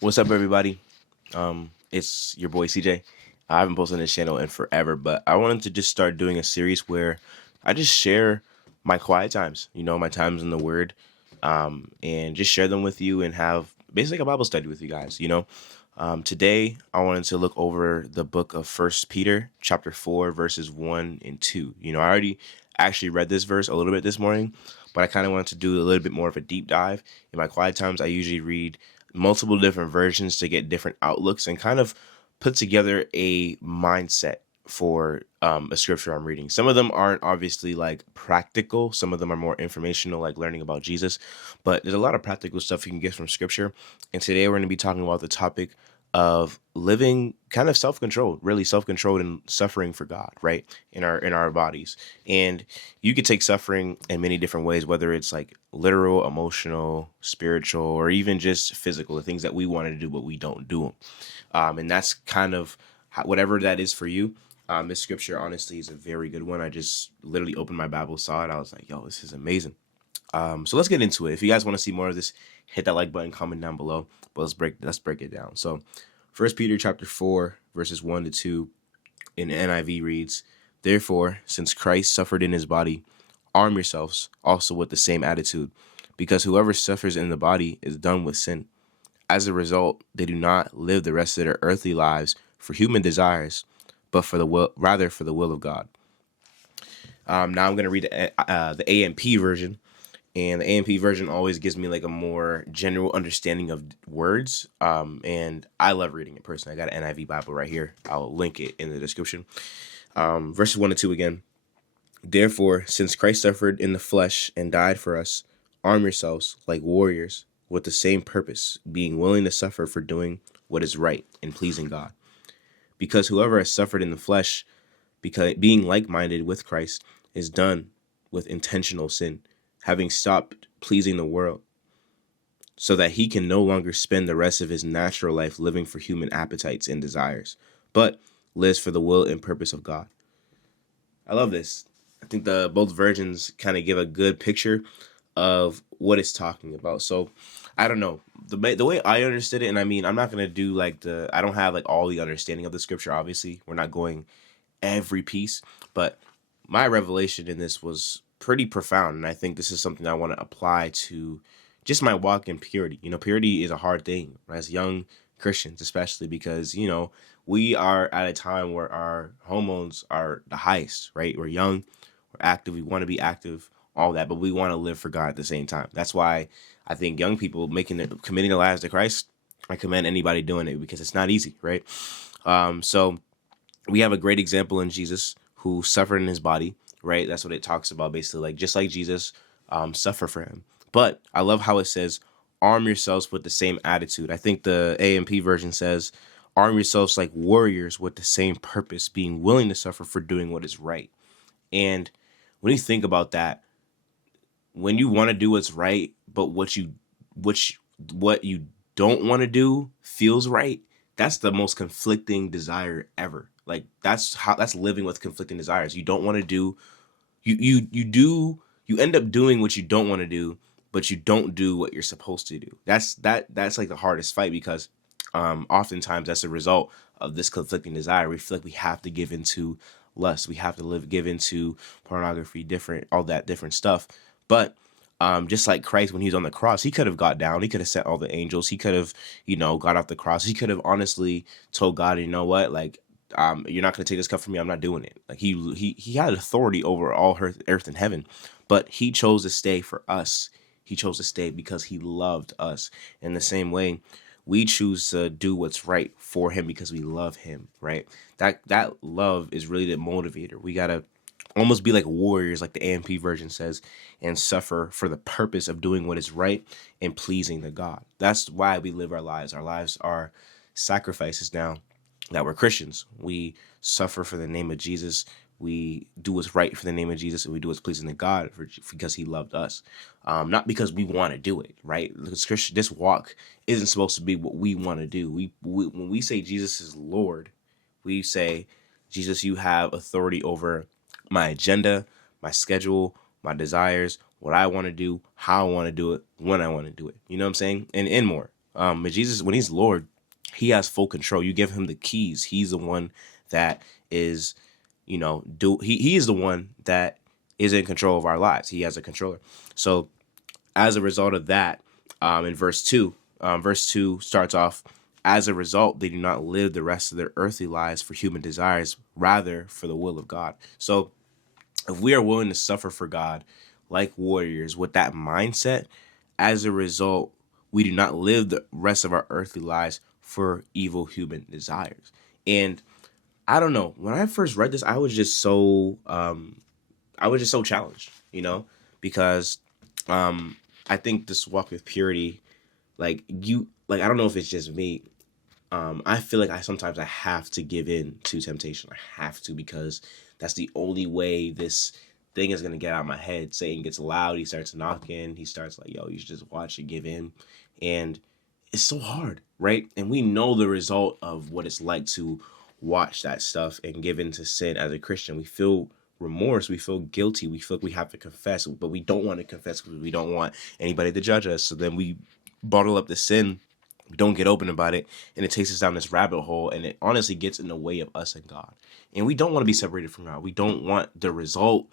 What's up, everybody? It's your boy CJ. I haven't posted on this channel in forever, but I wanted to just start doing a series where I just share my quiet times, my times in the Word, and just share them with you and have basically a Bible study with you guys. Today, I wanted to look over the book of First Peter, chapter 4, verses 1 and 2. I already actually read this verse a little bit this morning, but I kind of wanted to do a little bit more of a deep dive. In my quiet times, I usually read multiple different versions to get different outlooks and kind of put together a mindset for a scripture I'm reading. Some of them aren't obviously like practical. Some of them are more informational, like learning about Jesus. But there's a lot of practical stuff you can get from scripture. And today we're going to be talking about the topic of living kind of self-controlled, really self-controlled and suffering for God, right? In our bodies. And you could take suffering in many different ways, whether it's like literal, emotional, spiritual, or even just physical, the things that we want to do, but we don't do them. And that's kind of whatever that is for you. This scripture, honestly, is a very good one. I just literally opened my Bible, saw it. I was like, yo, this is amazing. So let's get into it. If you guys want to see more of this, hit that like button, comment down below. But let's break it down. So First Peter chapter 4, verses 1 to 2 in NIV reads, "Therefore, since Christ suffered in his body, arm yourselves also with the same attitude, because whoever suffers in the body is done with sin. As a result, they do not live the rest of their earthly lives for human desires, but rather for the will of God." Now I'm going to read the AMP version. And the AMP version always gives me like a more general understanding of words. And I love reading it personally. I got an NIV Bible right here. I'll link it in the description. Verses 1 and 2 again. "Therefore, since Christ suffered in the flesh and died for us, arm yourselves like warriors with the same purpose, being willing to suffer for doing what is right and pleasing God. Because whoever has suffered in the flesh, because being like-minded with Christ, is done with intentional sin, having stopped pleasing the world, so that he can no longer spend the rest of his natural life living for human appetites and desires, but lives for the will and purpose of God." I love this. I think both versions kind of give a good picture of what it's talking about. So I don't know the way I understood it, and I mean, I'm not gonna do like I don't have like all the understanding of the scripture. Obviously, we're not going every piece, but my revelation in this was pretty profound, and I think this is something I want to apply to just my walk in purity. Purity is a hard thing as young Christians, especially because we are at a time where our hormones are the highest, right? We're young, we're active, we want to be active, all that, but we want to live for God at the same time. That's why I think young people committing their lives to Christ, I commend anybody doing it because it's not easy, right? So we have a great example in Jesus who suffered in his body, right? That's what it talks about, basically, like just like Jesus, suffer for him. But I love how it says, "Arm yourselves with the same attitude." I think the AMP version says, "Arm yourselves like warriors with the same purpose, being willing to suffer for doing what is right." And when you think about that, when you want to do what's right, but what you don't want to do feels right, that's the most conflicting desire ever. Like that's living with conflicting desires. You don't want to do you end up doing what you don't want to do, but you don't do what you're supposed to do. That's like the hardest fight because oftentimes that's a result of this conflicting desire. We feel like we have to give into lust. We have to give into pornography, all that different stuff. But just like Christ, when he was on the cross, he could have got down. He could have sent all the angels. He could have, got off the cross. He could have honestly told God, you know what, like, you're not going to take this cup from me. I'm not doing it. Like he had authority over all earth and heaven, but he chose to stay for us. He chose to stay because he loved us. In the same way, we choose to do what's right for him because we love him, right? That love is really the motivator. We gotta almost be like warriors, like the AMP version says, and suffer for the purpose of doing what is right and pleasing to God. That's why we live our lives. Our lives are sacrifices now that we're Christians. We suffer for the name of Jesus. We do what's right for the name of Jesus, and we do what's pleasing to God because he loved us. Not because we want to do it, right? This walk isn't supposed to be what we want to do. When we say Jesus is Lord, we say, Jesus, you have authority over my agenda, my schedule, my desires, what I want to do, how I want to do it, when I want to do it. You know what I'm saying? And more. But Jesus, when he's Lord, he has full control. You give him the keys. He's the one that is, he is the one that is in control of our lives. He has a controller. So as a result of that, in verse 2 starts off, as a result, they do not live the rest of their earthly lives for human desires, rather for the will of God. So if we are willing to suffer for God like warriors with that mindset, as a result, we do not live the rest of our earthly lives for evil human desires. And I don't know, when I first read this, I was just so challenged, because I think this walk with purity, I don't know if it's just me. I feel like I have to give in to temptation. I have to, because that's the only way this thing is gonna get out of my head. Satan gets loud, he starts knocking, he starts like, yo, you should just watch it, give in. And it's so hard, right? And we know the result of what it's like to watch that stuff and give in to sin as a Christian. We feel remorse, we feel guilty, we feel like we have to confess, but we don't want to confess because we don't want anybody to judge us. So then we bottle up the sin, we don't get open about it, and it takes us down this rabbit hole, and it honestly gets in the way of us and God. And we don't want to be separated from God. We don't want the result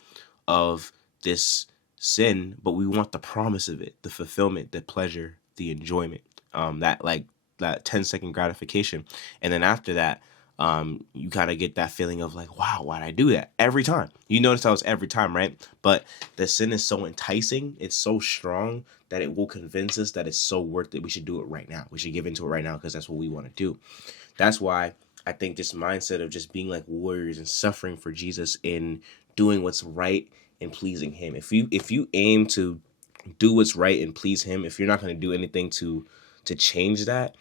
of this sin, but we want the promise of it, the fulfillment, the pleasure, the enjoyment, that 10-second gratification. And then after that, you kind of get that feeling of like, wow, why'd I do that? Every time. You notice how it's every time, right? But the sin is so enticing, it's so strong that it will convince us that it's so worth it. We should do it right now. We should give into it right now because that's what we want to do. That's why I think this mindset of just being like warriors and suffering for Jesus and doing what's right and pleasing him. If you aim to do what's right and please him, if you're not going to do anything to change that,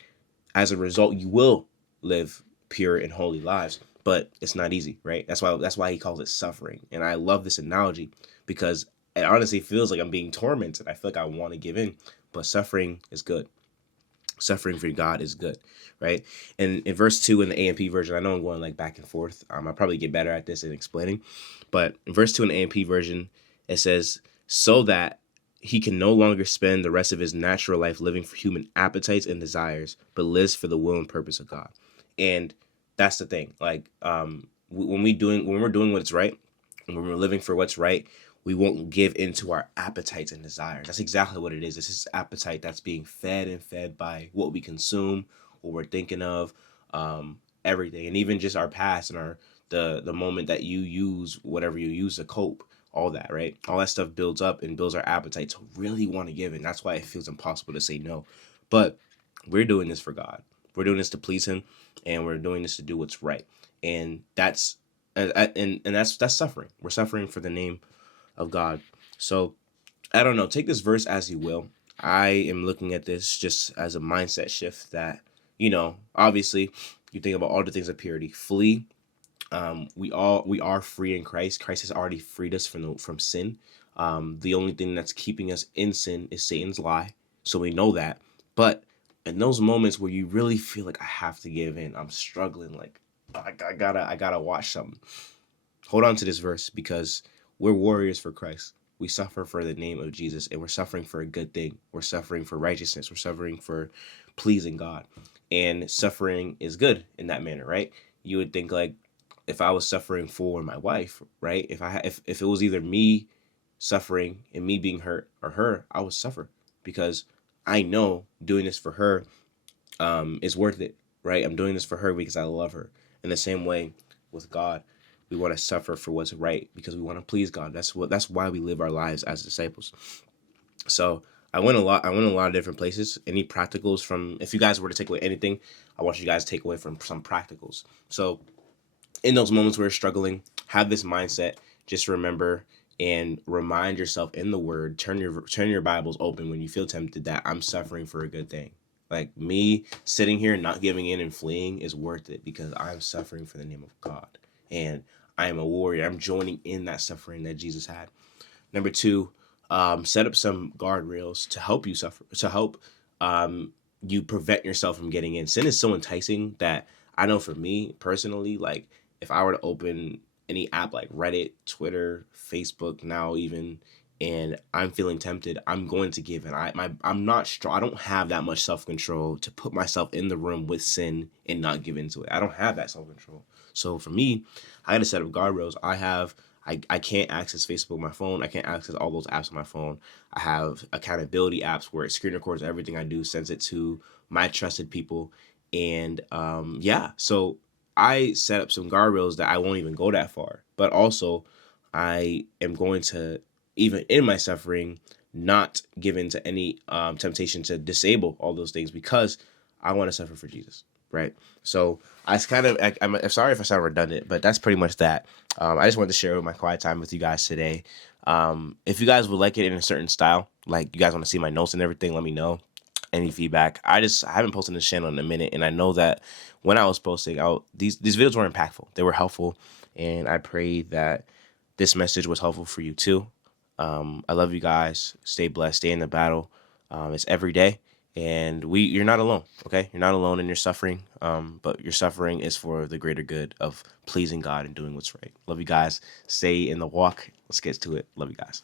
as a result, you will live pure and holy lives. But it's not easy, right? That's why he calls it suffering. And I love this analogy because it honestly feels like I'm being tormented. I feel like I want to give in, but suffering is good. Suffering for God is good, right? And in verse 2 in the AMP version, I know I'm going like back and forth. I'll probably get better at this in explaining. But in verse 2 in the AMP version, it says, so that he can no longer spend the rest of his natural life living for human appetites and desires, but lives for the will and purpose of God. And that's the thing. Like, when we're doing what's right, and when we're living for what's right, we won't give into our appetites and desires. That's exactly what it is. It's this appetite that's being fed and fed by what we consume, what we're thinking of, everything, and even just our past and the moment that you use whatever you use to cope. All that, right? All that stuff builds up and builds our appetite to really want to give, and that's why it feels impossible to say no. But we're doing this for God. We're doing this to please him, and we're doing this to do what's right. And that's suffering. We're suffering for the name of God. So I don't know, take this verse as you will. I am looking at this just as a mindset shift that, obviously you think about all the things of purity. Flee. We are free in Christ. Christ has already freed us from sin. The only thing that's keeping us in sin is Satan's lie. So we know that. But in those moments where you really feel like I have to give in, I'm struggling, like I gotta watch something. Hold on to this verse because we're warriors for Christ. We suffer for the name of Jesus, and we're suffering for a good thing. We're suffering for righteousness. We're suffering for pleasing God. And suffering is good in that manner, right? You would think like if I was suffering for my wife, right? If it was either me suffering and me being hurt or her, I would suffer because I know doing this for her is worth it, right? I'm doing this for her because I love her. In the same way with God, we want to suffer for what's right because we want to please God. That's why we live our lives as disciples. So I went a lot of different places. Any practicals from, if you guys were to take away anything, I want you guys to take away from some practicals. So in those moments where you're struggling, have this mindset. Just remember and remind yourself in the word, turn your Bibles open when you feel tempted that I'm suffering for a good thing. Like me sitting here not giving in and fleeing is worth it because I'm suffering for the name of God. And I am a warrior. I'm joining in that suffering that Jesus had. Number 2, set up some guardrails to help you suffer, to help you prevent yourself from getting in. Sin is so enticing that I know for me personally, like if I were to open any app like Reddit, Twitter, Facebook now even, and I'm feeling tempted, I'm going to give in. I'm not strong. I don't have that much self control to put myself in the room with sin and not give into it. I don't have that self control. So for me, I got a set of guardrails. I can't access Facebook on my phone. I can't access all those apps on my phone. I have accountability apps where it screen records everything I do, sends it to my trusted people, and yeah. So I set up some guardrails that I won't even go that far, but also I am going to, even in my suffering, not give in to any temptation to disable all those things because I want to suffer for Jesus, right? So I'm sorry if I sound redundant, but that's pretty much that. I just wanted to share my quiet time with you guys today. If you guys would like it in a certain style, like you guys want to see my notes and everything, let me know. Any feedback. I haven't posted this channel in a minute, and I know that when I was posting out, these videos were impactful. They were helpful, and I pray that this message was helpful for you too. I love you guys. Stay blessed. Stay in the battle. It's every day, and you're not alone. Okay, you're not alone in your suffering. But your suffering is for the greater good of pleasing God and doing what's right. Love you guys. Stay in the walk. Let's get to it. Love you guys.